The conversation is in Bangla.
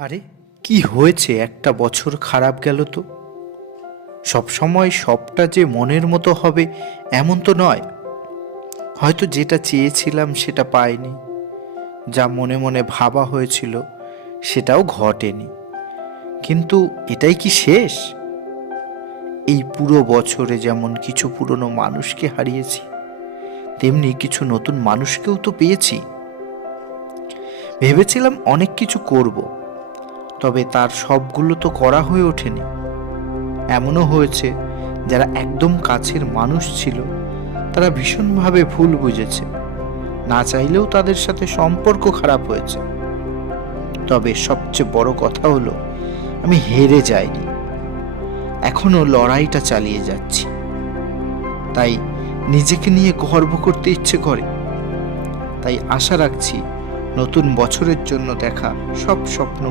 আরে কি হয়েছে? একটা বছর খারাপ গেল তো। সবসময় সবটা যে মনের মতো হবে এমন তো নয়। হয়তো যেটা চেয়েছিলাম সেটা পাইনি, যা মনে মনে ভাবা হয়েছিল সেটাও ঘটেনি। কিন্তু এটাই কি শেষ? এই পুরো বছরে যেমন কিছু পুরনো মানুষকে হারিয়েছি, তেমনি কিছু নতুন মানুষকেও তো পেয়েছি। ভেবেছিলাম অনেক কিছু করব, তবে তার সবগুলো তো করা হয়ে ওঠেনি। এমনও হয়েছে যারা একদম কাছের মানুষ ছিল তারা ভীষণভাবে ভুল বুঝেছে, না চাইলেও তাদের সাথে সম্পর্ক খারাপ হয়েছে। তবে সবচেয়ে বড় কথা হলো আমি হেরে যাইনি, এখনো লড়াইটা চালিয়ে যাচ্ছি। তাই নিজেকে নিয়ে গর্ব করতে ইচ্ছে করে। তাই আশা রাখছি নতুন বছরের জন্য দেখা সব স্বপ্ন